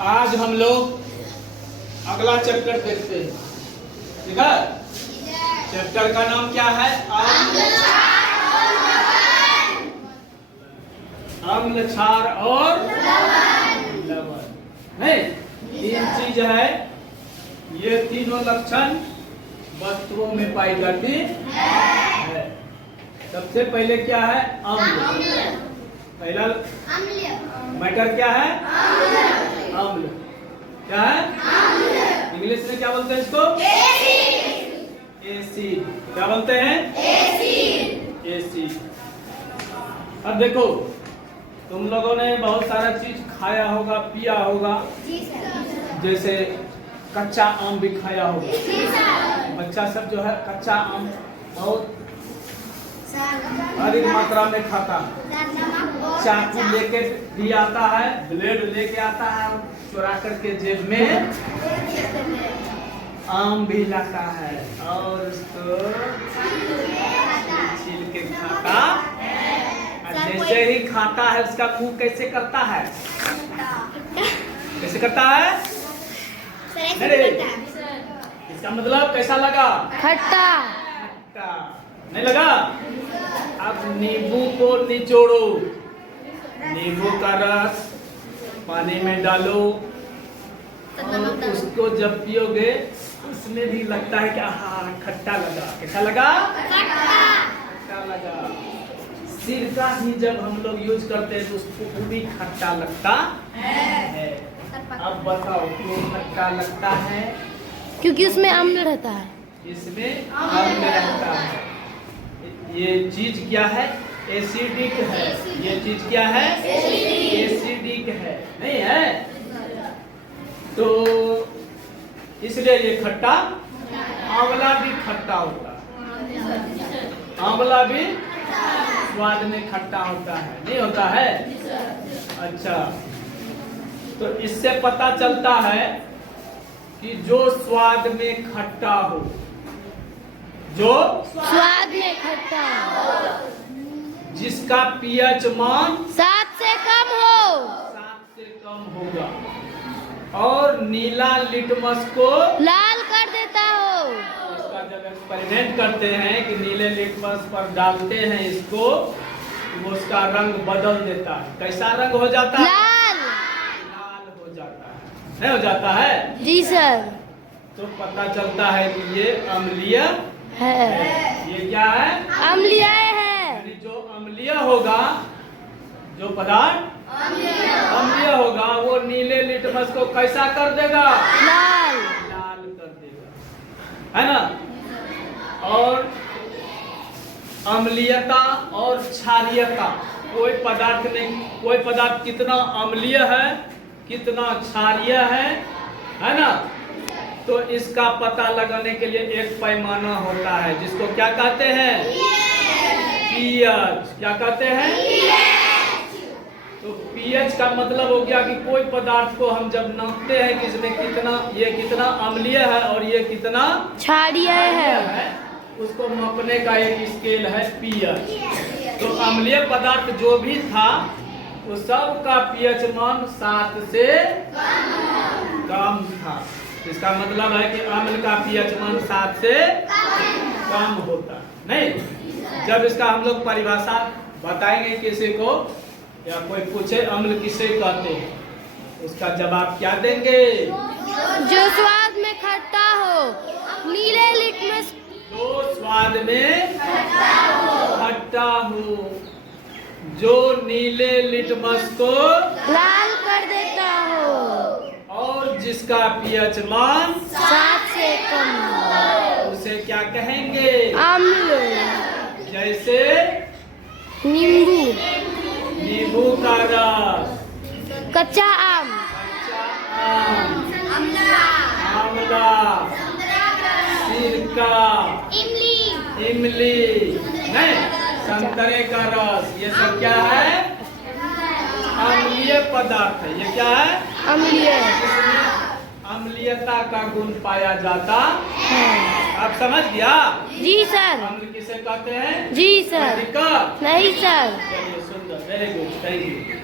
आज हम लोग अगला चैप्टर देखते हैं। ठीक है, चैप्टर का नाम क्या है? अम्ल, क्षार और लवण। नहीं, तीन चीज है। ये तीनों लक्षण वस्तुओं में पाई जाती है। सबसे पहले क्या है? अम्ल। पहला मैटर क्या है? अम्ल। क्या है? इंग्लिश में क्या बोलते हैं इसको? एसिड। क्या बोलते हैं? एसिड। अब देखो, तुम लोगों ने बहुत सारा चीज खाया होगा, पिया होगा। जैसे कच्चा आम भी खाया होगा। बच्चा सब जो है कच्चा आम बहुत अधिक मात्रा में खाता है। चाकू लेके भी आता है, ब्लेड लेके आता है, चुरा करके जेब में आम भी लाता है और उसको छील के खाता। जैसे ही खाता है उसका मुंह कैसे करता है? कैसे करता है? इसका मतलब कैसा लगा? खट्टा। खट्टा नहीं लगा? अब नींबू को निचोड़ो, नींबू का रस पानी में डालो और उसको जब पियोगे उसमें भी लगता है कि हाँ खट्टा लगा। कैसा लगा? खट्टा लगा। सिरका ही जब हम लोग यूज करते हैं तो उसको भी खट्टा लगता है। अब बताओ क्यों खट्टा लगता है? क्योंकि उसमें अम्ल रहता है। इसमें अम्ल रहता है। ये चीज क्या है? एसिडिक है। ये चीज क्या है? एसिडिक है। नहीं है? तो इसलिए ये खट्टा। आंवला भी खट्टा होता है। आंवला भी स्वाद में खट्टा होता है, नहीं होता है? अच्छा, तो इससे पता चलता है कि जो स्वाद में खट्टा हो, जो स्वाद में खट्टा हो, जिसका पीएच मान 7 से कम हो, 7 से कम होगा और नीला लिटमस को लाल कर देता हो। इसका जब एक्सपेरिमेंट करते हैं कि नीले लिटमस पर डालते हैं इसको, तो उसका रंग बदल देता है। कैसा रंग हो जाता है? लाल। लाल हो जाता है। नहीं हो जाता है? जी सर। तो पता चलता है कि ये अम्लीय है। ये क्या है? अम्लीय है। यानी जो अम्लीय होगा, जो पदार्थ अम्लीय होगा, वो नीले लिटमस को कैसा कर देगा? लाल। लाल कर देगा, है ना? और अम्लीयता और क्षारीयता, कोई पदार्थ में कोई पदार्थ कितना अम्लीय है, कितना क्षारीय है ना? तो इसका पता लगाने के लिए एक पैमाना होता है जिसको क्या कहते हैं? पीएच। क्या कहते हैं? तो पीएच का मतलब हो गया कि कोई पदार्थ को हम जब नापते हैं कि इसमें कितना, ये कितना अम्लीय है और ये कितना क्षारीय है, उसको मापने का एक स्केल है पीएच। तो अम्लीय पदार्थ जो भी था वो सब का पीएच मान 7 से कम था। इसका मतलब है कि अम्ल का पीएच मान 7 से कम होता नहीं। जब इसका हम लोग परिभाषा बताएंगे किसी को या कोई पूछे अम्ल किसे कहते हैं, उसका जवाब क्या देंगे? जो स्वाद में खट्टा हो। नीले लिटमस। जो स्वाद में खट्टा हो, जो नीले लिटमस को लाल कर देता हो और जिसका पीएच मान 7 से कम हो, उसे क्या कहेंगे? अम्ल। जैसे नींबू, नींबू का रस, कच्चा आम, कच्चा आम, आंवला, सिरका, इमली, नहीं, संतरे का रस, ये सब क्या है? अम्लीय पदार्थ है। ये क्या है? अम्लीय। अम्लीयता का गुण पाया जाता है। आप समझ गया? जी सर। अम्ल किसे कहते हैं? जी सर। दिक्कत नहीं सर। चलिए, सुंदर, वेरी गुड, थैंक यू।